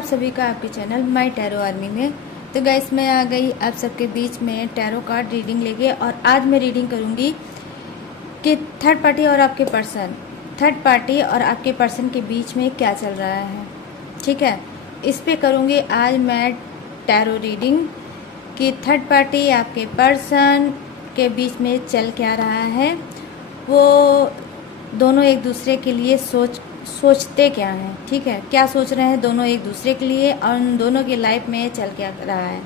आप सभी का आपके चैनल माय टैरो आर्मी में। तो गाइस मैं आ गई आप सबके बीच में टैरो कार्ड रीडिंग लेके, और आज मैं रीडिंग करूंगी कि थर्ड पार्टी और आपके पर्सन के बीच में क्या चल रहा है। ठीक है, इस पे करूंगी आज मैं टैरो रीडिंग कि थर्ड पार्टी आपके पर्सन के बीच में चल क्या रहा है, वो दोनों एक दूसरे के लिए सोचते क्या हैं। ठीक है, क्या सोच रहे हैं दोनों एक दूसरे के लिए और उन दोनों की लाइफ में चल क्या रहा है,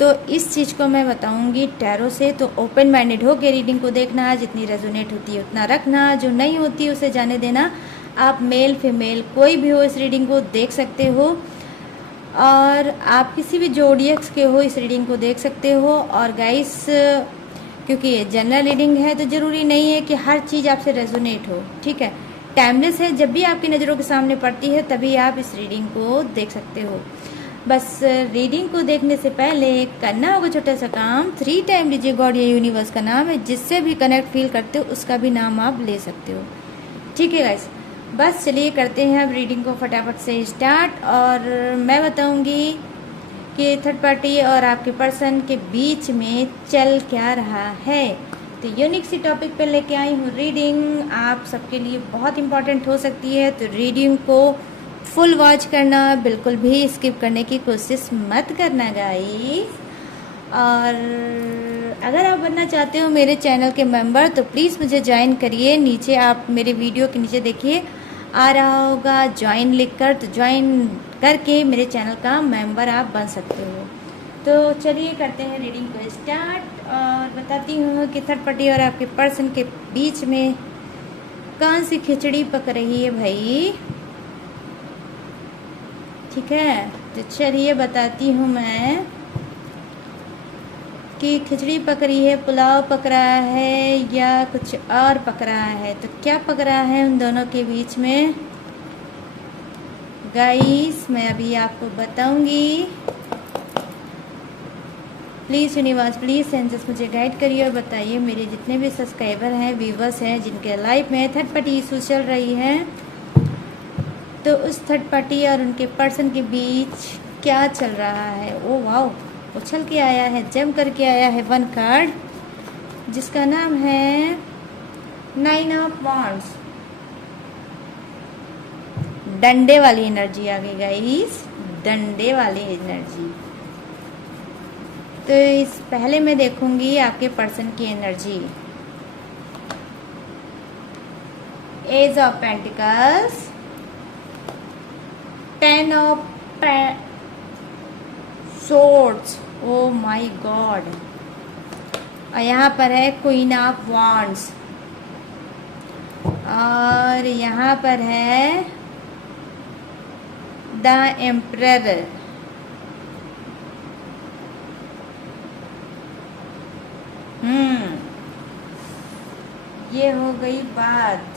तो इस चीज़ को मैं बताऊंगी टैरो से। तो ओपन माइंडेड हो के रीडिंग को देखना, जितनी रेजोनेट होती है उतना रखना, जो नहीं होती उसे जाने देना। आप मेल फीमेल कोई भी हो इस रीडिंग को देख सकते हो, और आप किसी भी जोडियक्स के हो इस रीडिंग को देख सकते हो। और गाइस क्योंकि ये जनरल रीडिंग है तो ज़रूरी नहीं है कि हर चीज़ आपसे रेजोनेट हो। ठीक है, टाइमलेस है, जब भी आपकी नज़रों के सामने पड़ती है तभी आप इस रीडिंग को देख सकते हो। बस रीडिंग को देखने से पहले करना होगा छोटा सा काम, 3 टाइम लीजिए गॉड या यूनिवर्स का नाम है, जिससे भी कनेक्ट फील करते हो उसका भी नाम आप ले सकते हो। ठीक है गाइस, बस चलिए करते हैं अब रीडिंग को फटाफट से स्टार्ट। और मैं बताऊंगी कि थर्ड पार्टी और आपके पर्सन के बीच में चल क्या रहा है। तो यूनिक सी टॉपिक पे लेके आई हूँ रीडिंग, आप सबके लिए बहुत इम्पॉर्टेंट हो सकती है। तो रीडिंग को फुल वॉच करना, बिल्कुल भी स्किप करने की कोशिश मत करना गाइस। और अगर आप बनना चाहते हो मेरे चैनल के मेंबर तो प्लीज़ मुझे ज्वाइन करिए। नीचे आप मेरे वीडियो के नीचे देखिए आ रहा होगा ज्वाइन लिखकर, तो ज्वाइन करके मेरे चैनल का मेंबर आप बन सकते हो। तो चलिए करते हैं रीडिंग को स्टार्ट, और बताती हूँ कि थर्ड पार्टी और आपके पर्सन के बीच में कौन सी खिचड़ी पक रही है भाई। ठीक है, तो चलिए बताती हूँ मैं कि खिचड़ी पक रही है, पुलाव पक रहा है या कुछ और पक रहा है। तो क्या पक रहा है उन दोनों के बीच में गाइस, मैं अभी आपको बताऊंगी। प्लीज़ यूनिवर्स, प्लीज़ एंजल्स मुझे गाइड करिए और बताइए मेरे जितने भी सब्सक्राइबर हैं, व्यूवर्स हैं, जिनके लाइफ में थर्ड पार्टी इशू चल रही है, तो उस थर्ड पार्टी और उनके पर्सन के बीच क्या चल रहा है। ओ वाओ, उछल के आया है, जम करके आया है 1 कार्ड, जिसका नाम है 9 ऑफ वॉन्ड्स। डंडे वाली एनर्जी आ गई गाइस, डंडे वाली एनर्जी। तो इस पहले मैं देखूंगी आपके पर्सन की energy. Ace of pentacles, 10 of swords, oh my god, और यहाँ पर है क्वीन ऑफ वॉन्ड्स, और यहाँ पर है द एम्परर। ये हो गई बात।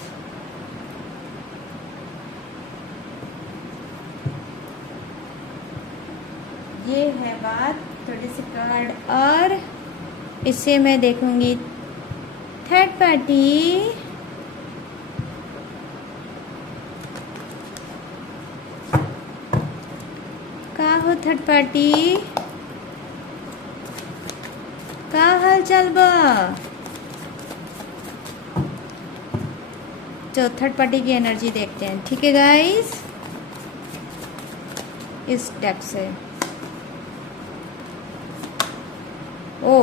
ये है बात, थोड़ी सी कार्ड, और इससे मैं देखूंगी थर्ड पार्टी का हो, थर्ड पार्टी का हाल चाल बा। तो थर्ड पार्टी की एनर्जी देखते हैं। ठीक है गाइस, इस डेक से ओ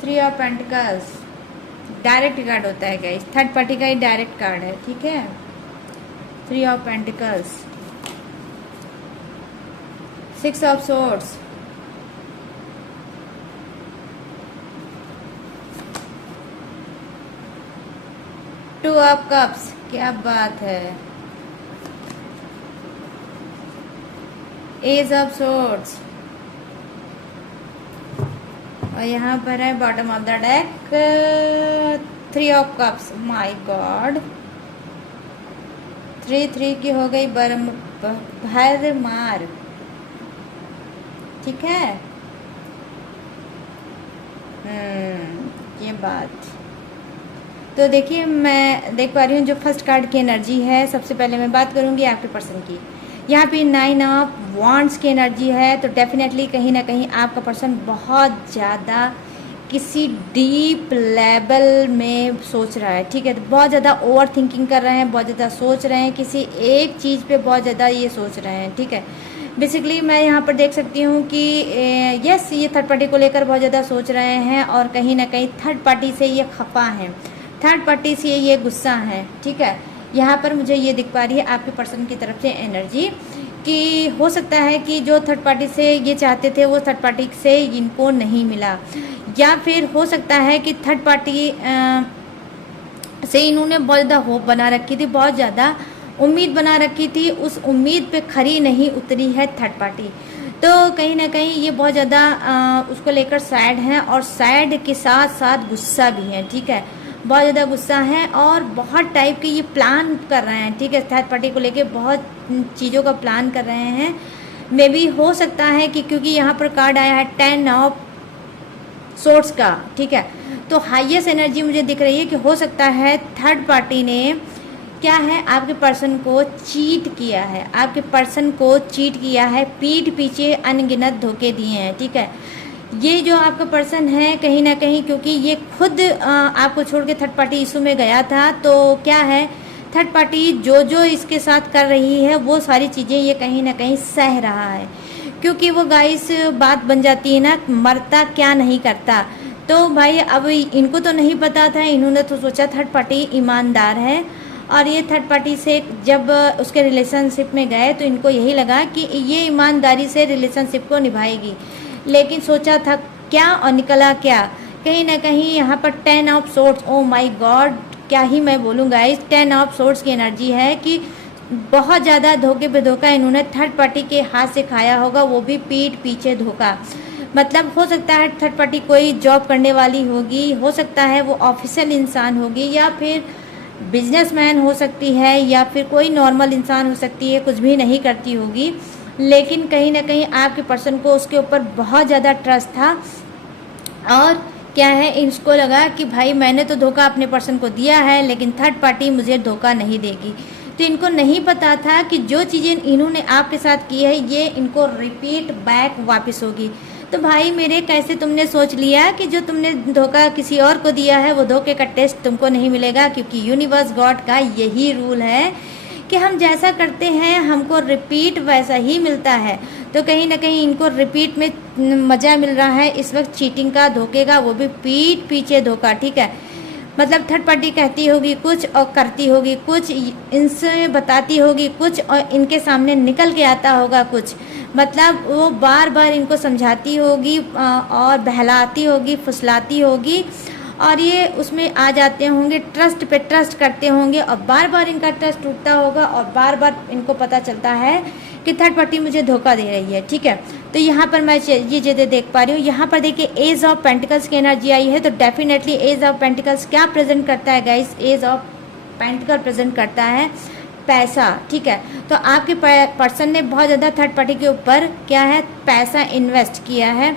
3 ऑफ पेंटिकल्स डायरेक्ट कार्ड होता है गाइस, थर्ड पार्टी का ही डायरेक्ट कार्ड है। ठीक है, 3 of pentacles, 6 of swords, two of cups, क्या बात है, एज ऑफ सोर्ड्स, और यहाँ पर है bottom of the deck 3 of cups. My God, 3 की हो गई भरमार। ठीक है, ये बात। तो देखिए मैं देख पा रही हूँ जो फर्स्ट कार्ड की एनर्जी है, सबसे पहले मैं बात करूँगी आपके पर्सन की यहाँ पे 9 ऑफ वांड्स की एनर्जी है, तो डेफिनेटली कहीं ना कहीं आपका पर्सन बहुत ज़्यादा किसी डीप लेवल में सोच रहा है, ठीक है। तो बहुत ज़्यादा ओवर थिंकिंग कर रहे हैं, बहुत ज़्यादा सोच रहे हैं, किसी एक चीज़ पे बहुत ज़्यादा ये सोच रहे हैं, ठीक है। बेसिकली मैं यहाँ पर देख सकती हूँ कि यस, ये थर्ड पार्टी को लेकर बहुत ज़्यादा सोच रहे हैं और कहीं ना कहीं थर्ड पार्टी से ये खफा हैं, थर्ड पार्टी से ये गुस्सा है, ठीक है। यहाँ पर मुझे ये दिख पा रही है आपके पर्सन की तरफ से एनर्जी कि हो सकता है कि जो थर्ड पार्टी से ये चाहते थे वो थर्ड पार्टी से इनको नहीं मिला, या फिर हो सकता है कि थर्ड पार्टी से इन्होंने बहुत ज़्यादा होप बना रखी थी, बहुत ज़्यादा उम्मीद बना रखी थी, उस उम्मीद पे खरी नहीं उतरी है थर्ड पार्टी। तो कहीं ना कहीं ये बहुत ज़्यादा उसको लेकर सैड हैं और सैड के साथ साथ गुस्सा भी है, ठीक है। बहुत ज़्यादा गुस्सा है और बहुत टाइप के ये प्लान कर रहे हैं, ठीक है। थर्ड पार्टी को लेके बहुत चीज़ों का प्लान कर रहे हैं। मे बी हो सकता है कि क्योंकि यहाँ पर कार्ड आया है 10 ऑफ सोर्ट्स का, ठीक है, तो हाईएस्ट एनर्जी मुझे दिख रही है कि हो सकता है थर्ड पार्टी ने क्या है आपके पर्सन को चीट किया है, आपके पर्सन को चीट किया है, पीठ पीछे अनगिनत धोखे दिए हैं, ठीक है। ये जो आपका पर्सन है कहीं ना कहीं क्योंकि ये खुद आपको छोड़ के थर्ड पार्टी इशू में गया था, तो क्या है थर्ड पार्टी जो इसके साथ कर रही है वो सारी चीज़ें ये कहीं ना कहीं सह रहा है, क्योंकि वो गाइस बात बन जाती है ना, मरता क्या नहीं करता। तो भाई अब इनको तो नहीं पता था, इन्होंने तो सोचा थर्ड पार्टी ईमानदार है और ये थर्ड पार्टी से जब उसके रिलेशनशिप में गए तो इनको यही लगा कि ये ईमानदारी से रिलेशनशिप को निभाएगी, लेकिन सोचा था क्या और निकला क्या। कहीं ना कहीं यहाँ पर 10 of sorts, O my God, क्या ही मैं बोलूँगा, इस 10 ऑफ सोर्ट्स की एनर्जी है कि बहुत ज़्यादा धोखे पे धोखा इन्होंने थर्ड पार्टी के हाथ से खाया होगा, वो भी पीठ पीछे धोखा। मतलब हो सकता है थर्ड पार्टी कोई जॉब करने वाली होगी, हो सकता है वो ऑफिशियल इंसान होगी, या फिर बिजनेसमैन हो सकती है, या फिर कोई नॉर्मल इंसान हो सकती है, कुछ भी नहीं करती होगी, लेकिन कहीं ना कहीं आपके पर्सन को उसके ऊपर बहुत ज़्यादा ट्रस्ट था और क्या है इसको लगा कि भाई मैंने तो धोखा अपने पर्सन को दिया है लेकिन थर्ड पार्टी मुझे धोखा नहीं देगी। तो इनको नहीं पता था कि जो चीज़ें इन्होंने आपके साथ की है ये इनको रिपीट बैक वापस होगी। तो भाई मेरे कैसे तुमने सोच लिया कि जो तुमने धोखा किसी और को दिया है वो धोखे का टेस्ट तुमको नहीं मिलेगा, क्योंकि यूनिवर्स गॉड का यही रूल है कि हम जैसा करते हैं हमको रिपीट वैसा ही मिलता है। तो कहीं ना कहीं इनको रिपीट में मज़ा मिल रहा है इस वक्त चीटिंग का, धोखे का, वो भी पीठ पीछे धोखा, ठीक है। मतलब थर्ड पार्टी कहती होगी कुछ और करती होगी कुछ, इनसे बताती होगी कुछ और इनके सामने निकल के आता होगा कुछ। मतलब वो बार बार इनको समझाती होगी और बहलाती होगी, फुसलाती होगी और ये उसमें आ जाते होंगे, ट्रस्ट पे ट्रस्ट करते होंगे और बार बार इनका ट्रस्ट टूटता होगा और बार बार इनको पता चलता है कि थर्ड पार्टी मुझे धोखा दे रही है, ठीक है। तो यहाँ पर मैं ये चीज़ें देख पा रही हूँ। यहाँ पर देखिए एज ऑफ पेंटिकल्स की एनर्जी आई है, तो डेफिनेटली एज ऑफ पेंटिकल्स क्या प्रेजेंट करता है guys, ace of pentacle present करता है पैसा, ठीक है। तो आपके पर्सन ने बहुत ज़्यादा थर्ड पार्टी के ऊपर क्या है पैसा इन्वेस्ट किया है,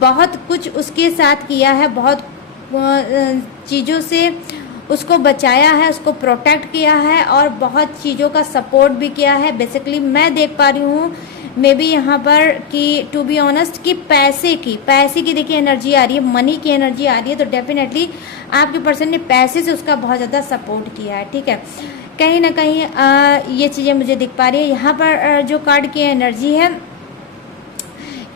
बहुत कुछ उसके साथ किया है, बहुत चीज़ों से उसको बचाया है, उसको प्रोटेक्ट किया है और बहुत चीज़ों का सपोर्ट भी किया है। बेसिकली मैं देख पा रही हूँ मे बी यहाँ पर कि टू बी ऑनेस्ट कि पैसे की देखिए एनर्जी आ रही है, मनी की एनर्जी आ रही है। तो डेफिनेटली आपके पर्सन ने पैसे से उसका बहुत ज़्यादा सपोर्ट किया है, ठीक है। कहीं ना कहीं ये चीज़ें मुझे दिख पा रही है। यहाँ पर जो कार्ड की एनर्जी है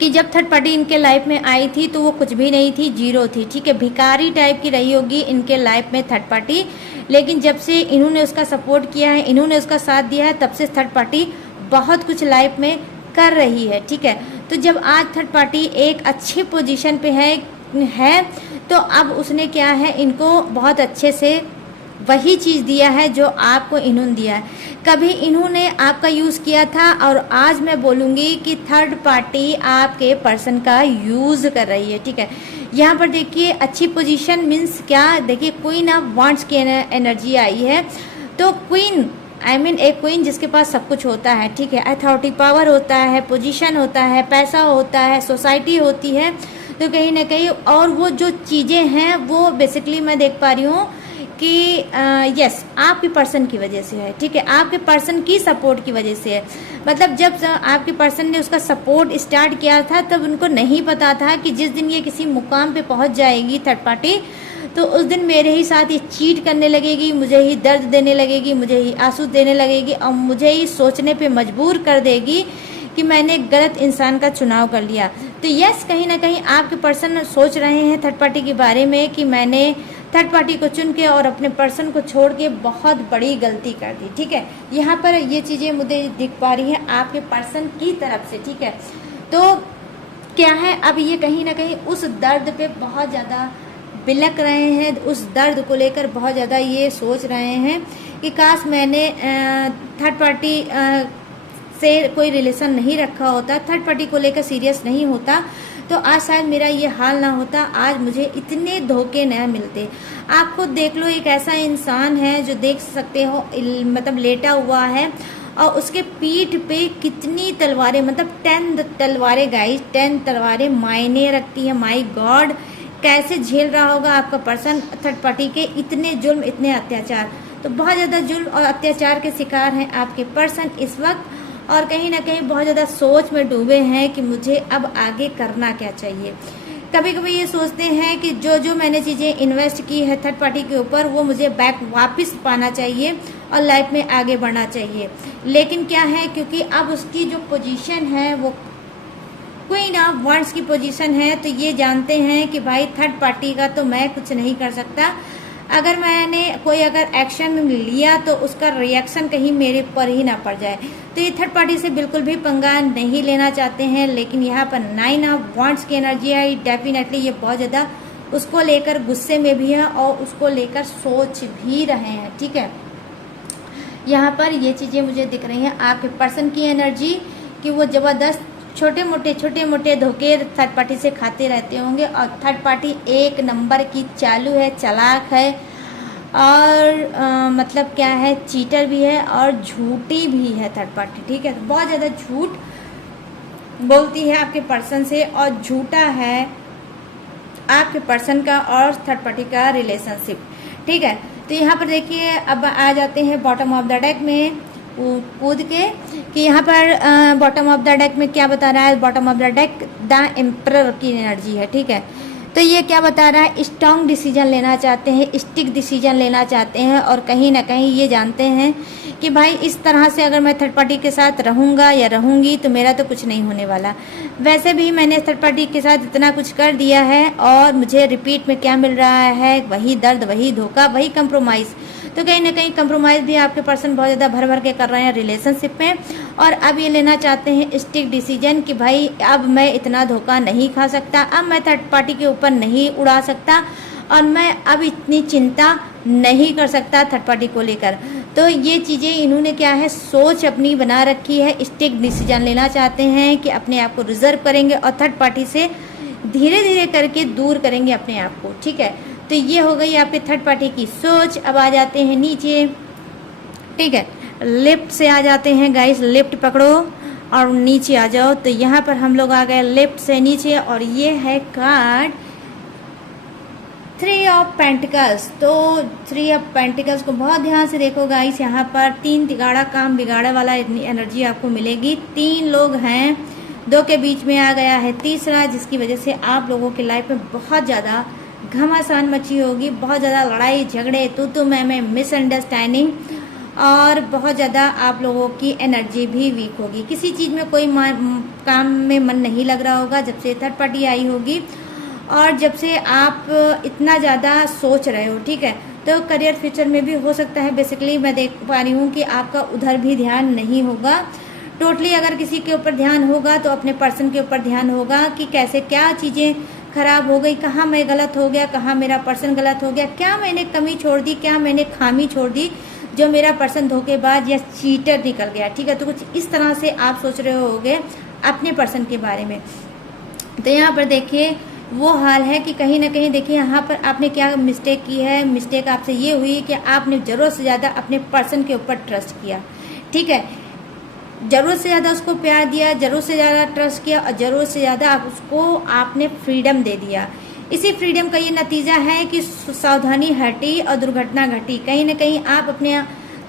कि जब थर्ड पार्टी इनके लाइफ में आई थी तो वो कुछ भी नहीं थी, जीरो थी, ठीक है। भिखारी टाइप की रही होगी इनके लाइफ में थर्ड पार्टी, लेकिन जब से इन्होंने उसका सपोर्ट किया है, इन्होंने उसका साथ दिया है, तब से थर्ड पार्टी बहुत कुछ लाइफ में कर रही है, ठीक है। तो जब आज थर्ड पार्टी एक अच्छी पोजीशन पे है तो अब उसने क्या है इनको बहुत अच्छे से वही चीज़ दिया है जो आपको इन्होंने दिया है। कभी इन्होंने आपका यूज़ किया था और आज मैं बोलूँगी कि थर्ड पार्टी आपके पर्सन का यूज़ कर रही है, ठीक है। यहाँ पर देखिए अच्छी पोजीशन मीन्स क्या, देखिए क्वीन ऑफ वांड्स की एनर्जी आई है। तो क्वीन एक क्वीन जिसके पास सब कुछ होता है, ठीक है। अथॉरिटी पावर होता है, पोजीशन होता है, पैसा होता है, सोसाइटी होती है। तो कहीं ना कहीं और वो जो चीज़ें हैं वो बेसिकली मैं देख पा रही हूँ कि यस आपके पर्सन की वजह से है, ठीक है, आपके पर्सन की सपोर्ट की वजह से है। मतलब जब आपके पर्सन ने उसका सपोर्ट स्टार्ट किया था तब उनको नहीं पता था कि जिस दिन ये किसी मुकाम पे पहुंच जाएगी थर्ड पार्टी, तो उस दिन मेरे ही साथ ये चीट करने लगेगी, मुझे ही दर्द देने लगेगी, मुझे ही आंसू देने लगेगी और मुझे ही सोचने पे मजबूर कर देगी कि मैंने गलत इंसान का चुनाव कर लिया। तो यस कहीं ना कहीं आपके पर्सन सोच रहे हैं थर्ड पार्टी के बारे में कि मैंने थर्ड पार्टी को चुन के और अपने पर्सन को छोड़ के बहुत बड़ी गलती कर दी, ठीक है। यहाँ पर ये चीज़ें मुझे दिख पा रही हैं आपके पर्सन की तरफ से, ठीक है। तो क्या है, अब ये कहीं ना कहीं उस दर्द पे बहुत ज़्यादा बिलक रहे हैं, उस दर्द को लेकर बहुत ज़्यादा ये सोच रहे हैं कि काश मैंने थर्ड पार्टी से कोई रिलेशन नहीं रखा होता, थर्ड पार्टी को लेकर सीरियस नहीं होता, तो आज शायद मेरा ये हाल ना होता, आज मुझे इतने धोखे न मिलते। आप खुद देख लो, एक ऐसा इंसान है जो देख सकते हो मतलब लेटा हुआ है और उसके पीठ पे कितनी तलवारें, मतलब 10 तलवारें गाइस, 10 तलवारें मायने रखती है। माय गॉड, कैसे झेल रहा होगा आपका पर्सन थर्ड पार्टी के इतने जुल्म, इतने अत्याचार। तो बहुत ज़्यादा जुल्म और अत्याचार के शिकार हैं आपके पर्सन इस वक्त, और कहीं ना कहीं बहुत ज़्यादा सोच में डूबे हैं कि मुझे अब आगे करना क्या चाहिए। कभी कभी ये सोचते हैं कि जो जो मैंने चीज़ें इन्वेस्ट की है थर्ड पार्टी के ऊपर वो मुझे बैक वापस पाना चाहिए और लाइफ में आगे बढ़ना चाहिए। लेकिन क्या है, क्योंकि अब उसकी जो पोजीशन है वो क्वीन ऑफ वांड्स की पोजीशन है, तो ये जानते हैं कि भाई थर्ड पार्टी का तो मैं कुछ नहीं कर सकता। अगर मैंने कोई अगर एक्शन लिया तो उसका रिएक्शन कहीं मेरे पर ही ना पड़ जाए, तो ये थर्ड पार्टी से बिल्कुल भी पंगा नहीं लेना चाहते हैं। लेकिन यहाँ पर 9 ऑफ वांड्स की एनर्जी है, डेफिनेटली ये बहुत ज़्यादा उसको लेकर गुस्से में भी है और उसको लेकर सोच भी रहे हैं, ठीक है। यहाँ पर ये चीज़ें मुझे दिख रही हैं आपके पर्सन की एनर्जी कि वो ज़बरदस्त छोटे मोटे धोखे थर्ड पार्टी से खाते रहते होंगे, और थर्ड पार्टी एक नंबर की चालू है, चालाक है और मतलब क्या है, चीटर भी है और झूठी भी है थर्ड पार्टी, ठीक है। तो बहुत ज़्यादा झूठ बोलती है आपके पर्सन से और झूठा है आपके पर्सन का और थर्ड पार्टी का रिलेशनशिप, ठीक है। तो यहाँ पर देखिए अब आ जाते हैं बॉटम ऑफ द डेक में कूद के कि यहाँ पर बॉटम ऑफ द डेक में क्या बता रहा है। Bottom of the deck the emperor की एनर्जी है, ठीक है। तो ये क्या बता रहा है, स्ट्रॉन्ग डिसीजन लेना चाहते हैं, स्टिक डिसीजन लेना चाहते हैं और कहीं ना कहीं ये जानते हैं कि भाई इस तरह से अगर मैं थर्ड पार्टी के साथ रहूँगा या रहूँगी तो मेरा तो कुछ नहीं होने वाला। वैसे भी मैंने थर्ड पार्टी के साथ इतना कुछ कर दिया है और मुझे रिपीट में क्या मिल रहा है, वही दर्द, वही धोखा, वही कंप्रोमाइज़। तो कहीं ना कहीं कंप्रोमाइज़ भी आपके पर्सन बहुत ज़्यादा भर भर के कर रहे हैं रिलेशनशिप में, और अब ये लेना चाहते हैं स्टिक डिसीजन कि भाई अब मैं इतना धोखा नहीं खा सकता, अब मैं थर्ड पार्टी के ऊपर नहीं उड़ा सकता और मैं अब इतनी चिंता नहीं कर सकता थर्ड पार्टी को लेकर। तो ये चीज़ें इन्होंने क्या है, सोच अपनी बना रखी है, स्टिक डिसीजन लेना चाहते हैं कि अपने आप को रिजर्व करेंगे और थर्ड पार्टी से धीरे धीरे करके दूर करेंगे अपने आप को, ठीक है। तो ये हो गई आपके थर्ड पार्टी की सोच। अब आ जाते हैं नीचे, ठीक है, लेफ्ट से आ जाते हैं गाइस, लेफ्ट पकड़ो और नीचे आ जाओ। तो यहाँ पर हम लोग आ गए लेफ्ट से नीचे और ये है कार्ड 3 ऑफ पेंटिकल्स। तो 3 ऑफ पेंटिकल्स को बहुत ध्यान से देखो गाइस, यहाँ पर 3 तिगाड़ा काम बिगाड़े वाला एनर्जी आपको मिलेगी। 3 लोग हैं, 2 के बीच में आ गया है तीसरा, जिसकी वजह से आप लोगों की लाइफ में बहुत ज़्यादा घमासान मची होगी, बहुत ज़्यादा लड़ाई झगड़े, तू मैं मिसअंडरस्टैंडिंग और बहुत ज़्यादा आप लोगों की एनर्जी भी वीक होगी। किसी चीज़ में कोई काम में मन नहीं लग रहा होगा जब से थर्ड पार्टी आई होगी, और जब से आप इतना ज़्यादा सोच रहे हो, ठीक है। तो करियर फ्यूचर में भी हो सकता है, बेसिकली मैं देख पा रही हूँ कि आपका उधर भी ध्यान नहीं होगा टोटली। अगर किसी के ऊपर ध्यान होगा तो अपने पर्सन के ऊपर ध्यान होगा कि कैसे क्या चीज़ें खराब हो गई, कहाँ मैं गलत हो गया, कहाँ मेरा पर्सन गलत हो गया, क्या मैंने कमी छोड़ दी, क्या मैंने खामी छोड़ दी जो मेरा पर्सन धोखेबाज या चीटर निकल गया, ठीक है। तो कुछ इस तरह से आप सोच रहे होगे अपने पर्सन के बारे में। तो यहाँ पर देखिए वो हाल है कि कहीं ना कहीं देखिए यहाँ पर आपने क्या मिस्टेक की है। मिस्टेक आपसे ये हुई कि आपने ज़रूरत से ज़्यादा अपने पर्सन के ऊपर ट्रस्ट किया, ठीक है। ज़रूरत से ज़्यादा उसको प्यार दिया, ज़रूरत से ज़्यादा ट्रस्ट किया और ज़रूरत से ज़्यादा उसको आपने फ्रीडम दे दिया। इसी फ्रीडम का ये नतीजा है कि सावधानी हटी और दुर्घटना घटी। कहीं ना कहीं आप अपने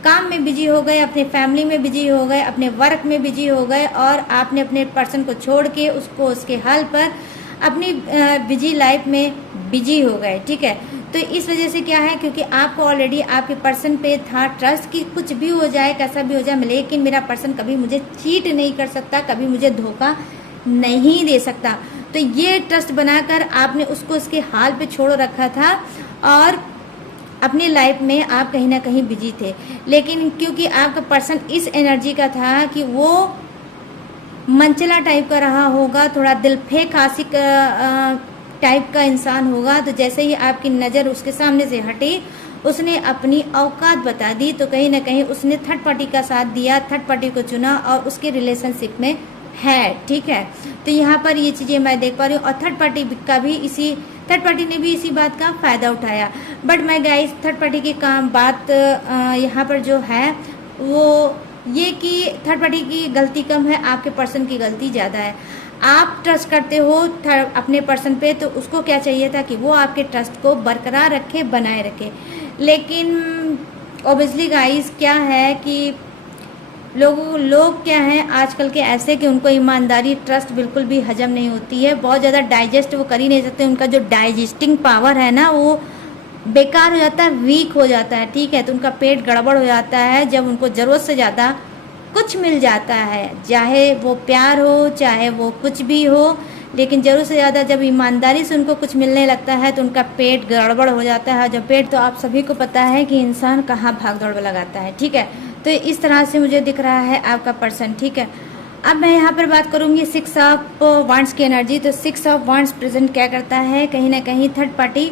काम में बिजी हो गए, अपने फैमिली में बिजी हो गए, अपने वर्क में बिजी हो गए और आपने अपने पर्सन को छोड़ के उसको उसके हाल पर अपनी बिजी लाइफ में बिजी हो गए। ठीक है, तो इस वजह से क्या है, क्योंकि आपको ऑलरेडी आपके पर्सन पे था ट्रस्ट कि कुछ भी हो जाए, कैसा भी हो जाए, लेकिन मेरा पर्सन कभी मुझे चीट नहीं कर सकता, कभी मुझे धोखा नहीं दे सकता। तो ये ट्रस्ट बनाकर आपने उसको उसके हाल पे छोड़ रखा था और अपनी लाइफ में आप कहीं ना कहीं बिजी थे। लेकिन क्योंकि आपका पर्सन इस एनर्जी का था कि वो मनचला टाइप का रहा होगा, थोड़ा दिल फेंक आशिक टाइप का इंसान होगा, तो जैसे ही आपकी नज़र उसके सामने से हटी उसने अपनी औकात बता दी। तो कहीं ना कहीं उसने थर्ड पार्टी का साथ दिया, थर्ड पार्टी को चुना और उसके रिलेशनशिप में है। ठीक है, तो यहाँ पर ये चीज़ें मैं देख पा रही हूँ और थर्ड पार्टी ने भी इसी बात का फ़ायदा उठाया। बट मैं गाइस थर्ड पार्टी की बात यहाँ पर जो है वो ये कि थर्ड पार्टी की गलती कम है, आपके पर्सन की गलती ज़्यादा है। आप ट्रस्ट करते हो अपने पर्सन पे, तो उसको क्या चाहिए था कि वो आपके ट्रस्ट को बरकरार रखे, बनाए रखे। लेकिन ऑब्वियसली गाइस क्या है कि लोग क्या हैं आजकल के ऐसे कि उनको ईमानदारी, ट्रस्ट बिल्कुल भी हजम नहीं होती है, बहुत ज़्यादा डाइजेस्ट वो कर ही नहीं सकते। उनका जो डाइजेस्टिंग पावर है ना वो बेकार हो जाता है, वीक हो जाता है। ठीक है, तो उनका पेट गड़बड़ हो जाता है जब उनको ज़रूरत से ज़्यादा कुछ मिल जाता है, चाहे वो प्यार हो, चाहे वो कुछ भी हो, लेकिन ज़रूरत से ज़्यादा जब ईमानदारी से उनको कुछ मिलने लगता है तो उनका पेट गड़बड़ हो जाता है। जब पेट, तो आप सभी को पता है कि इंसान कहाँ भाग दौड़ लगाता है। ठीक है, तो इस तरह से मुझे दिख रहा है आपका पर्सन। ठीक है, अब मैं यहाँ पर बात करूँगी 6 ऑफ वांड्स की एनर्जी। तो 6 ऑफ वांड्स प्रेजेंट क्या करता है, कहीं ना कहीं थर्ड पार्टी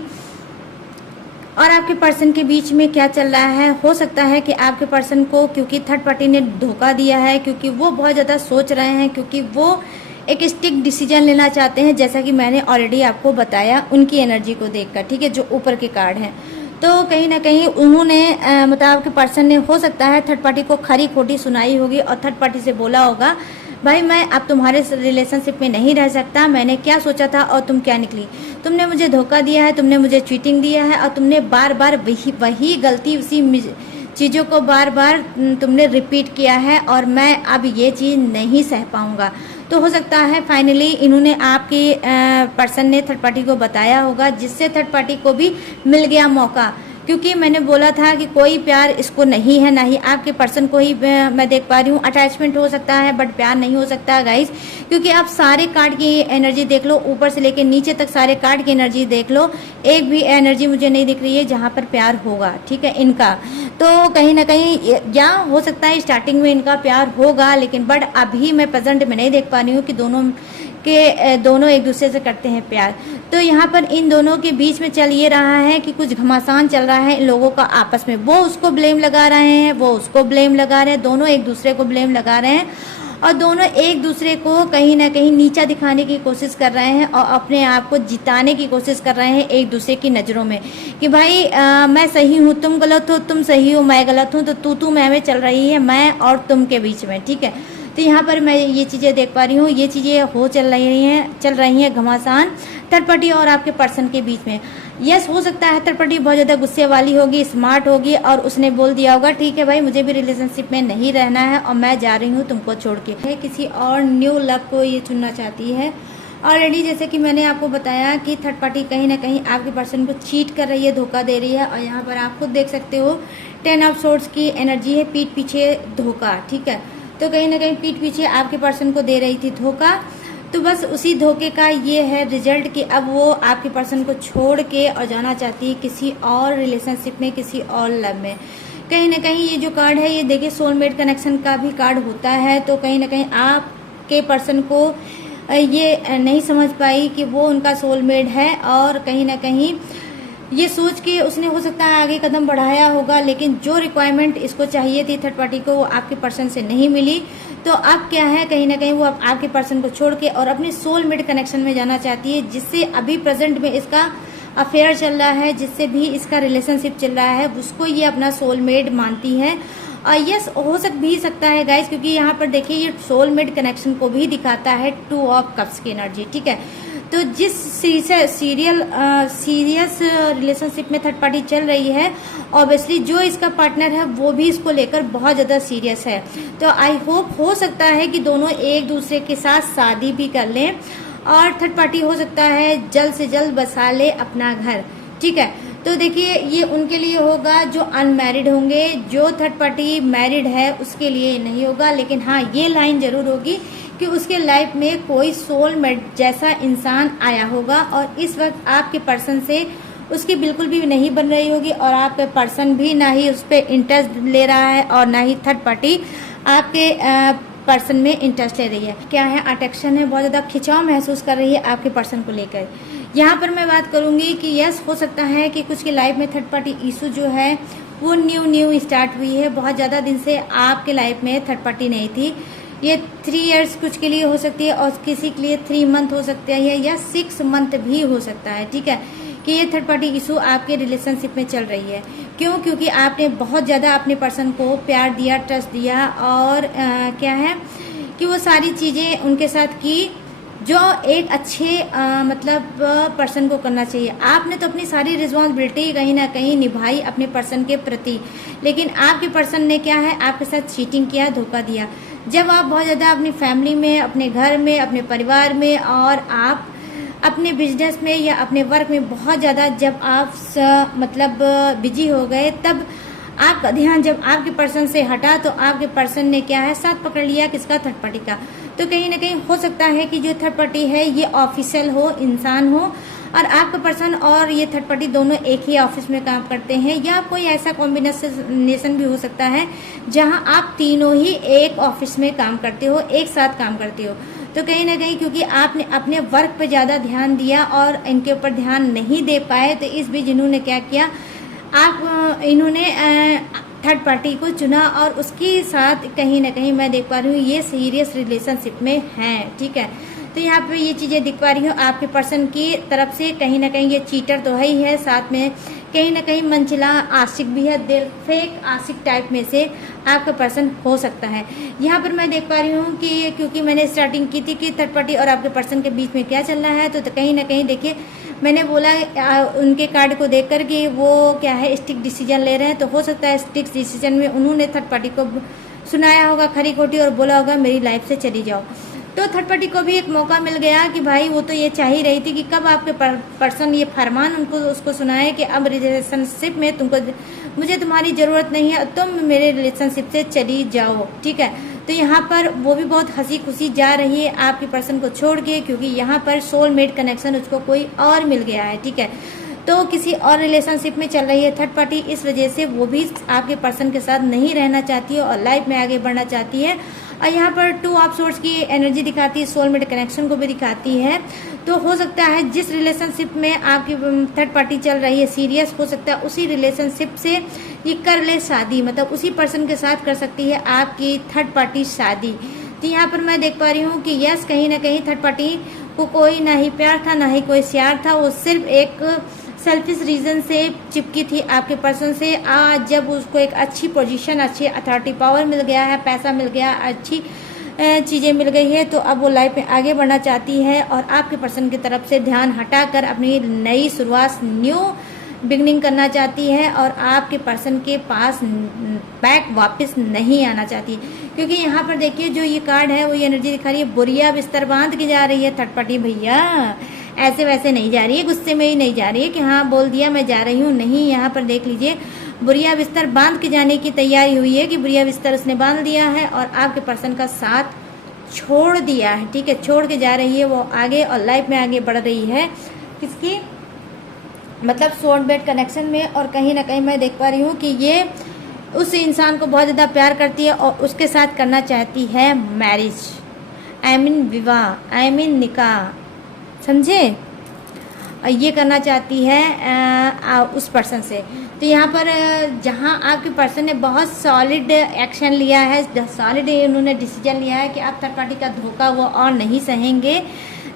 और आपके पर्सन के बीच में क्या चल रहा है। हो सकता है कि आपके पर्सन को क्योंकि थर्ड पार्टी ने धोखा दिया है, क्योंकि वो बहुत ज़्यादा सोच रहे हैं, क्योंकि वो एक स्टिक डिसीजन लेना चाहते हैं, जैसा कि मैंने ऑलरेडी आपको बताया उनकी एनर्जी को देखकर। ठीक है, जो ऊपर के कार्ड हैं, तो कहीं ना कहीं उन्होंने मतलब आपके पर्सन ने हो सकता है थर्ड पार्टी को खरी खोटी सुनाई होगी और थर्ड पार्टी से बोला होगा भाई मैं अब तुम्हारे रिलेशनशिप में नहीं रह सकता, मैंने क्या सोचा था और तुम क्या निकली, तुमने मुझे धोखा दिया है, तुमने मुझे चीटिंग दिया है और तुमने बार बार वही गलती, उसी चीज़ों को बार बार तुमने रिपीट किया है और मैं अब ये चीज़ नहीं सह पाऊँगा। तो हो सकता है फाइनली इन्होंने आपके पर्सन ने थर्ड पार्टी को बताया होगा, जिससे थर्ड पार्टी को भी मिल गया मौका। क्योंकि मैंने बोला था कि कोई प्यार इसको नहीं है, ना ही आपके पर्सन को ही मैं देख पा रही हूँ। अटैचमेंट हो सकता है बट प्यार नहीं हो सकता गाइस, क्योंकि आप सारे कार्ड की एनर्जी देख लो, ऊपर से लेकर नीचे तक सारे कार्ड की एनर्जी देख लो, एक भी एनर्जी मुझे नहीं दिख रही है जहाँ पर प्यार होगा। ठीक है, इनका तो कहीं ना कहीं या हो सकता है स्टार्टिंग में इनका प्यार होगा, लेकिन बट अभी मैं प्रेजेंट में नहीं देख पा रही हूँ कि दोनों एक दूसरे से करते हैं प्यार। तो यहाँ पर इन दोनों के बीच में चल ये रहा है कि कुछ घमासान चल रहा है इन लोगों का आपस में। वो उसको ब्लेम लगा रहे हैं, वो उसको ब्लेम लगा रहे हैं, दोनों एक दूसरे को ब्लेम लगा रहे हैं और दोनों एक दूसरे को कहीं ना कहीं नीचा दिखाने की कोशिश कर रहे हैं और अपने आप को जिताने की कोशिश कर रहे हैं एक दूसरे की नज़रों में कि भाई मैं सही हूँ, तुम गलत हो, तुम सही हो, मैं गलत हूँ, तो तू मैं चल रही है, मैं और तुम के बीच में। ठीक है, तो यहाँ पर मैं ये चीज़ें देख पा रही हूँ, ये चीज़ें चल रही हैं घमासान थर्ड पार्टी और आपके पर्सन के बीच में। यस, हो सकता है थर्ड पार्टी बहुत ज़्यादा गुस्से वाली होगी, स्मार्ट होगी और उसने बोल दिया होगा ठीक है भाई मुझे भी रिलेशनशिप में नहीं रहना है और मैं जा रही हूँ तुमको छोड़ के। किसी और न्यू लव को ये चुनना चाहती है ऑलरेडी। जैसे कि मैंने आपको बताया कि थर्ड पार्टी कहीं ना कहीं आपके पर्सन को चीट कर रही है, धोखा दे रही है और यहाँ पर आप खुद देख सकते हो 10 ऑफ सोर्ड्स की एनर्जी है, पीठ पीछे धोखा। ठीक है, तो कहीं ना कहीं पीठ पीछे आपके पर्सन को दे रही थी धोखा, तो बस उसी धोखे का ये है रिजल्ट कि अब वो आपके पर्सन को छोड़ के और जाना चाहती है किसी और रिलेशनशिप में, किसी और लव में। कहीं ना कहीं ये जो कार्ड है ये देखिए सोलमेट कनेक्शन का भी कार्ड होता है, तो कहीं ना कहीं आपके पर्सन को ये नहीं समझ पाई कि वो उनका सोलमेट है और कहीं ना कहीं ये सोच के उसने हो सकता है आगे कदम बढ़ाया होगा, लेकिन जो रिक्वायरमेंट इसको चाहिए थी थर्ड पार्टी को वो आपके पर्सन से नहीं मिली। तो अब क्या है, कहीं ना कहीं वो आपके पर्सन को छोड़ के और अपने सोलमेट कनेक्शन में जाना चाहती है, जिससे अभी प्रेजेंट में इसका अफेयर चल रहा है, जिससे भी इसका रिलेशनशिप चल रहा है, उसको ये अपना सोलमेट मानती है। और यस, हो सकता है गाइस, क्योंकि यहाँ पर देखिए ये सोलमेट कनेक्शन को भी दिखाता है 2 ऑफ कप्स की एनर्जी। ठीक है, तो जिस सीरियस रिलेशनशिप में थर्ड पार्टी चल रही है, ऑब्वियसली जो इसका पार्टनर है वो भी इसको लेकर बहुत ज़्यादा सीरियस है। तो आई होप हो सकता है कि दोनों एक दूसरे के साथ शादी भी कर लें और थर्ड पार्टी हो सकता है जल्द से जल्द बसा ले अपना घर। ठीक है, तो देखिए ये उनके लिए होगा जो अनमैरिड होंगे। जो थर्ड पार्टी मैरिड है उसके लिए नहीं होगा, लेकिन हाँ ये लाइन जरूर होगी कि उसके लाइफ में कोई सोलमेट जैसा इंसान आया होगा और इस वक्त आपके पर्सन से उसकी बिल्कुल भी नहीं बन रही होगी और आपके पर्सन भी ना ही उस पर इंटरेस्ट ले रहा है और ना ही थर्ड पार्टी आपके पर्सन में इंटरेस्ट ले रही है। क्या है, अट्रैक्शन है, बहुत ज़्यादा खिंचाव महसूस कर रही है आपके पर्सन को लेकर। यहाँ पर मैं बात करूँगी कि यस हो सकता है कि कुछ की लाइफ में थर्ड पार्टी इशू जो है वो न्यू स्टार्ट हुई है। बहुत ज़्यादा दिन से आपके लाइफ में थर्ड पार्टी नहीं थी। ये 3 इयर्स कुछ के लिए हो सकती है और किसी के लिए 3 मंथ हो सकता है या 6 मंथ भी हो सकता है। ठीक है, कि ये थर्ड पार्टी इशू आपके रिलेशनशिप में चल रही है। क्यों? क्योंकि आपने बहुत ज़्यादा अपने पर्सन को प्यार दिया, ट्रस्ट दिया और क्या है कि वो सारी चीज़ें उनके साथ की जो एक अच्छे मतलब पर्सन को करना चाहिए। आपने तो अपनी सारी रिस्पॉन्सिबिलिटी कहीं ना कहीं निभाई अपने पर्सन के प्रति, लेकिन आपके पर्सन ने क्या है आपके साथ चीटिंग किया, धोखा दिया। जब आप बहुत ज़्यादा अपनी फैमिली में, अपने घर में, अपने परिवार में और आप अपने बिजनेस में या अपने वर्क में बहुत ज़्यादा जब आप मतलब बिजी हो गए, तब आपका ध्यान जब आपके पर्सन से हटा तो आपके पर्सन ने क्या है साथ पकड़ लिया किसका, थर्ड पार्टी का। तो कहीं ना कहीं हो सकता है कि जो थर्ड पार्टी है ये ऑफिशियल हो, इंसान हो और आपका पर्सन और ये थर्ड पार्टी दोनों एक ही ऑफिस में काम करते हैं, या कोई ऐसा कॉम्बिनेशन भी हो सकता है जहां आप तीनों ही एक ऑफिस में काम करते हो, एक साथ काम करते हो। तो कहीं ना कहीं क्योंकि आपने अपने वर्क पे ज़्यादा ध्यान दिया और इनके ऊपर ध्यान नहीं दे पाए, तो इस बीच इन्होंने क्या किया, इन्होंने थर्ड पार्टी को चुना और उसके साथ कहीं ना कहीं मैं देख पा रही हूँ ये सीरियस रिलेशनशिप में हैं। ठीक है, तो यहाँ पे ये चीज़ें दिख पा रही हूँ आपके पर्सन की तरफ से। कहीं ना कहीं ये चीटर तो है ही है, साथ में कहीं ना कहीं मनचला आशिक भी है, दिल फेक आशिक टाइप में से आपका पर्सन हो सकता है। यहाँ पर मैं देख पा रही हूँ कि क्योंकि मैंने स्टार्टिंग की थी कि थर्ड पार्टी और आपके पर्सन के बीच में क्या चल रहा है, तो कहीं ना कहीं देखिए मैंने बोला उनके कार्ड को देख कर कि वो क्या है स्टिक डिसीजन ले रहे हैं। तो हो सकता है स्टिक डिसीजन में उन्होंने थर्ड पार्टी को सुनाया होगा खरी खोटी और बोला होगा मेरी लाइफ से चली जाओ। तो थर्ड पार्टी को भी एक मौका मिल गया कि भाई वो तो ये चाह ही रही थी कि कब आपके पर्सन ये फरमान उनको उसको सुनाए कि अब रिलेशनशिप में तुमको मुझे तुम्हारी ज़रूरत नहीं है, तुम मेरे रिलेशनशिप से चली जाओ। ठीक है, तो यहाँ पर वो भी बहुत हंसी खुशी जा रही है आपके पर्सन को छोड़ के, क्योंकि यहाँ पर सोलमेट कनेक्शन उसको कोई और मिल गया है। ठीक है, तो किसी और रिलेशनशिप में चल रही है थर्ड पार्टी, इस वजह से वो भी आपके पर्सन के साथ नहीं रहना चाहती है और लाइफ में आगे बढ़ना चाहती है। और यहाँ पर 2 ऑफ सोर्ड्स की एनर्जी दिखाती है, सोलमेट कनेक्शन को भी दिखाती है। तो हो सकता है जिस रिलेशनशिप में आपकी थर्ड पार्टी चल रही है सीरियस, हो सकता है उसी रिलेशनशिप से ये कर ले शादी, मतलब उसी पर्सन के साथ कर सकती है आपकी थर्ड पार्टी शादी। तो यहाँ पर मैं देख पा रही हूँ कि यस कहीं ना कहीं थर्ड पार्टी को कोई ना ही प्यार था ना ही कोई प्यार था, वो सिर्फ एक सेल्फिश रीजन से चिपकी थी आपके पर्सन से। आज जब उसको एक अच्छी पोजीशन, अच्छी अथॉरिटी पावर मिल गया है, पैसा मिल गया, अच्छी चीज़ें मिल गई है, तो अब वो लाइफ में आगे बढ़ना चाहती है और आपके पर्सन की तरफ से ध्यान हटाकर अपनी नई शुरुआत, न्यू बिगनिंग करना चाहती है और आपके पर्सन के पास बैक वापस नहीं आना चाहती। क्योंकि यहाँ पर देखिए जो ये कार्ड है वो ये एनर्जी दिखा रही है, बोरिया बिस्तर बांध के जा रही है थर्ड पार्टी। भैया ऐसे वैसे नहीं जा रही है, गुस्से में ही नहीं जा रही है कि हाँ बोल दिया मैं जा रही हूँ, नहीं। यहाँ पर देख लीजिए बुरिया बिस्तर बांध के जाने की तैयारी हुई है कि बुरिया बिस्तर उसने बांध दिया है और आपके पर्सन का साथ छोड़ दिया है। ठीक है, छोड़ के जा रही है वो आगे और लाइफ में आगे बढ़ रही है किसकी, मतलब सोलमेट कनेक्शन में। और कहीं ना कहीं मैं देख पा रही हूँ कि ये उस इंसान को बहुत ज़्यादा प्यार करती है और उसके साथ करना चाहती है मैरिज, आई मीन विवाह, आई मीन निकाह, समझे, ये करना चाहती है उस पर्सन से। तो यहाँ पर जहाँ आपके पर्सन ने बहुत सॉलिड एक्शन लिया है, सॉलिड उन्होंने डिसीजन लिया है कि आप थर्ड पार्टी का धोखा वो और नहीं सहेंगे।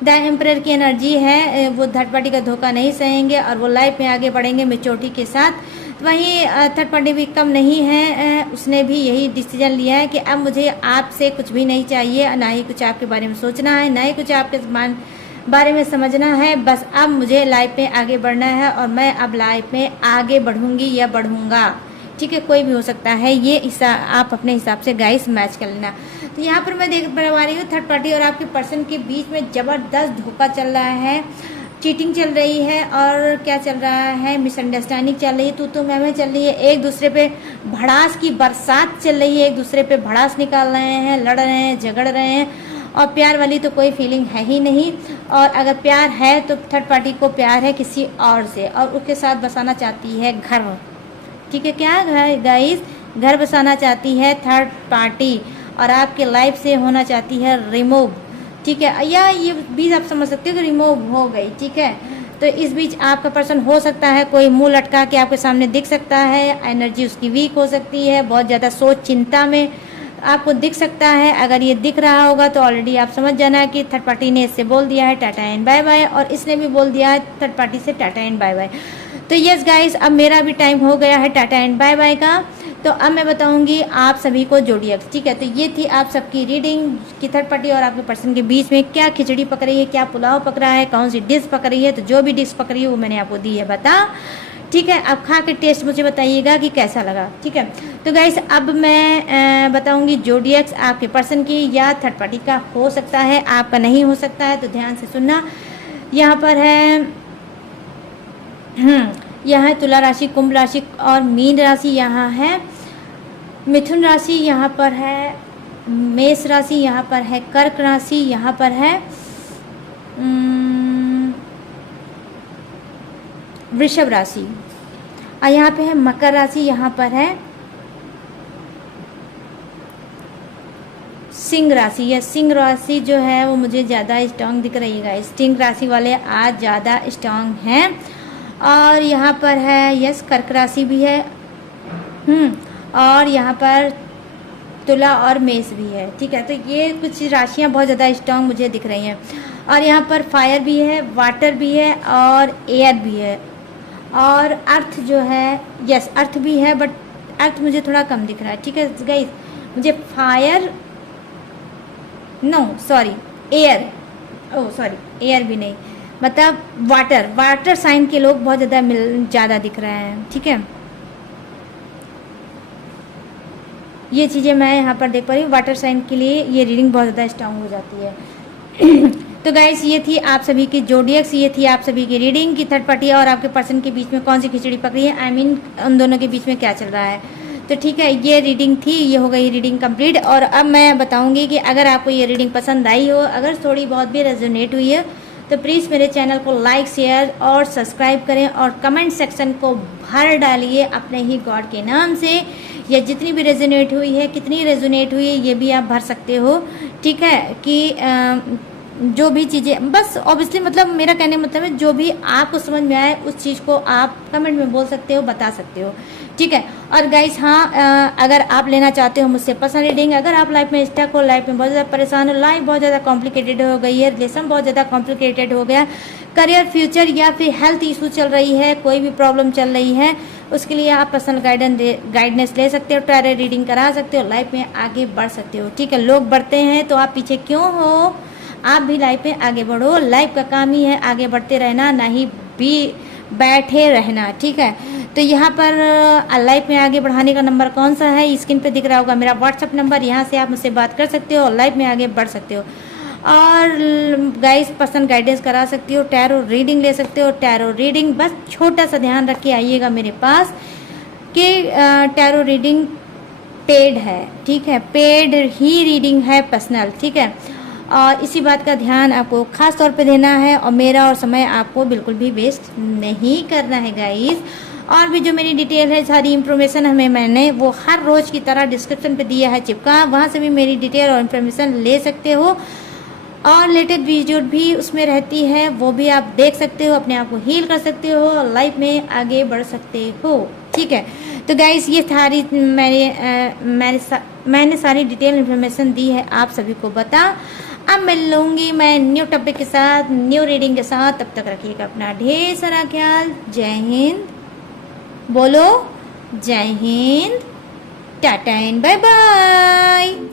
द एम्परर की एनर्जी है, वो थर्ड पार्टी का धोखा नहीं सहेंगे और वो लाइफ में आगे बढ़ेंगे मेच्योरिटी के साथ। वहीं थर्ड पार्टी भी कम नहीं है, उसने भी यही डिसीजन लिया है कि अब मुझे आपसे कुछ भी नहीं चाहिए, ना ही कुछ आपके बारे में सोचना है, ना ही कुछ आपके बारे में समझना है। बस अब मुझे लाइफ में आगे बढ़ना है और मैं अब लाइफ में आगे बढ़ूंगी या बढ़ूंगा, ठीक है, कोई भी हो सकता है, ये आप अपने हिसाब से गाइस मैच कर लेना। तो यहाँ पर मैं देख पा रही हूँ थर्ड पार्टी और आपके पर्सन के बीच में ज़बरदस्त धोखा चल रहा है, चीटिंग चल रही है और क्या चल रहा है, मिसअंडरस्टैंडिंग चल रही है, तू मैं चल रही है, एक दूसरे पे भड़ास की बरसात चल रही है, एक दूसरे पे भड़ास निकाल रहे हैं, लड़ रहे हैं, झगड़ रहे हैं और प्यार वाली तो कोई फीलिंग है ही नहीं। और अगर प्यार है तो थर्ड पार्टी को प्यार है किसी और से और उसके साथ बसाना चाहती है घर, ठीक है, क्या गाइस, घर बसाना चाहती है थर्ड पार्टी और आपके लाइफ से होना चाहती है रिमूव, ठीक है, या ये भी आप समझ सकते हो कि रिमूव हो गई, ठीक है। तो इस बीच आपका पर्सन हो सकता है कोई मुंह लटका के आपके सामने दिख सकता है, एनर्जी उसकी वीक हो सकती है, बहुत ज़्यादा सोच चिंता में आपको दिख सकता है। अगर ये दिख रहा होगा तो ऑलरेडी आप समझ जाना कि थर्ड पार्टी ने इससे बोल दिया है टाटा एंड बाय बाय और इसने भी बोल दिया है थर्ड पार्टी से टाटा एंड बाय बाय। तो यस गाइस, अब मेरा भी टाइम हो गया है टाटा एंड बाय बाय का। तो अब मैं बताऊंगी आप सभी को जोडियक्स, ठीक है। तो ये थी आप सबकी रीडिंग कि थर्ड पार्टी और आपके पर्सन के बीच में क्या खिचड़ी पक रही है, क्या पुलाव पक रहा है, कौन सी डिश पक रही है। तो जो भी डिश पक रही है वो मैंने आपको दी है बता, ठीक है। अब खा के टेस्ट मुझे बताइएगा कि कैसा लगा, ठीक है। तो गाइस अब मैं बताऊंगी जोडियक्स आपके पर्सन की या थर्ड पार्टी का हो सकता है, आपका नहीं हो सकता है, तो ध्यान से सुनना। यहाँ पर है यहाँ है तुला राशि, कुंभ राशि और मीन राशि, यहाँ है मिथुन राशि, यहाँ पर है मेष राशि, यहाँ पर है कर्क राशि, यहाँ पर है वृषभ राशि और यहाँ पे है मकर राशि, यहाँ पर है सिंह राशि। या सिंह राशि जो है वो मुझे ज़्यादा स्ट्रांग दिख रही है, सिंह राशि वाले आज ज़्यादा स्ट्रांग हैं। और यहाँ पर है यस कर्क राशि भी है, और यहाँ पर तुला और मेष भी है, ठीक है। तो ये कुछ राशियाँ बहुत ज़्यादा स्ट्रांग मुझे दिख रही हैं। और यहाँ पर फायर भी है, वाटर भी है और एयर भी है और अर्थ जो है यस अर्थ भी है, बट अर्थ मुझे थोड़ा कम दिख रहा है, ठीक है गाइस। मुझे फायर एयर एयर भी नहीं, मतलब वाटर साइन के लोग बहुत ज़्यादा दिख रहे हैं, ठीक है। ये चीज़ें मैं यहाँ पर देख पा रही हूँ, वाटर साइन के लिए ये रीडिंग बहुत ज़्यादा स्ट्रांग हो जाती है। तो गाइस ये थी आप सभी की जोडियक्स, ये थी आप सभी की रीडिंग कि थर्ड पार्टी और आपके पर्सन के बीच में कौन सी खिचड़ी पक रही है, आई मीन उन दोनों के बीच में क्या चल रहा है। तो ठीक है, ये रीडिंग थी, ये हो गई रीडिंग कंप्लीट। और अब मैं बताऊंगी कि अगर आपको ये रीडिंग पसंद आई हो, अगर थोड़ी बहुत भी रेजोनेट हुई है, तो प्लीज़ मेरे चैनल को लाइक शेयर और सब्सक्राइब करें और कमेंट सेक्शन को भर डालिए अपने ही गॉड के नाम से। या जितनी भी रेजोनेट हुई है, कितनी रेजोनेट हुई है, ये भी आप भर सकते हो, ठीक है। कि जो भी चीज़ें, बस ऑब्वियसली मतलब मेरा कहने मतलब है जो भी आपको समझ में आए उस चीज़ को आप कमेंट में बोल सकते हो, बता सकते हो, ठीक है। और गाइस हाँ, अगर आप लेना चाहते हो मुझसे पर्सनल रीडिंग, अगर आप लाइफ में स्टक हो, लाइफ में बहुत ज़्यादा परेशान हो, लाइफ बहुत ज़्यादा कॉम्प्लिकेटेड हो गई है, रिलेशन बहुत ज़्यादा कॉम्प्लिकेटेड हो गया, करियर फ्यूचर या फिर हेल्थ इशू चल रही है, कोई भी प्रॉब्लम चल रही है, उसके लिए आप पर्सनल गाइडेंस ले सकते हो, टैरो रीडिंग करा सकते हो, लाइफ में आगे बढ़ सकते हो, ठीक है। लोग बढ़ते हैं तो आप पीछे क्यों हो, आप भी लाइफ में आगे बढ़ो। लाइफ का काम ही है आगे बढ़ते रहना, ना ही भी बैठे रहना, ठीक है। तो यहाँ पर लाइफ में आगे बढ़ाने का नंबर कौन सा है, स्क्रीन पे दिख रहा होगा मेरा व्हाट्सअप नंबर, यहाँ से आप मुझसे बात कर सकते हो, लाइफ में आगे बढ़ सकते हो। और गाइस पर्सनल गाइडेंस करा सकती हो, टैरो रीडिंग ले सकते हो। टैरो रीडिंग बस छोटा सा ध्यान रख के आइएगा मेरे पास कि टैरो रीडिंग पेड है, ठीक है, पेड ही रीडिंग है, पर्सनल, ठीक है। और इसी बात का ध्यान आपको खास तौर पे देना है और मेरा और समय आपको बिल्कुल भी वेस्ट नहीं करना है गाइस। और भी जो मेरी डिटेल है, सारी इन्फॉर्मेशन मैंने वो हर रोज़ की तरह डिस्क्रिप्शन पे दिया है चिपका, वहाँ से भी मेरी डिटेल और इन्फॉर्मेशन ले सकते हो। और लेटेस्ट वीडियो भी उसमें रहती है, वो भी आप देख सकते हो, अपने आप को हील कर सकते हो, लाइफ में आगे बढ़ सकते हो, ठीक है। तो गाइस ये सारी मैंने सारी डिटेल इन्फॉर्मेशन दी है आप सभी को बता। अब मिल लूँगी मैं न्यू टॉपिक के साथ, न्यू रीडिंग के साथ, तब तक रखिएगा अपना ढेर सारा ख्याल। जय हिंद, बोलो जय Hind, tata and bye bye.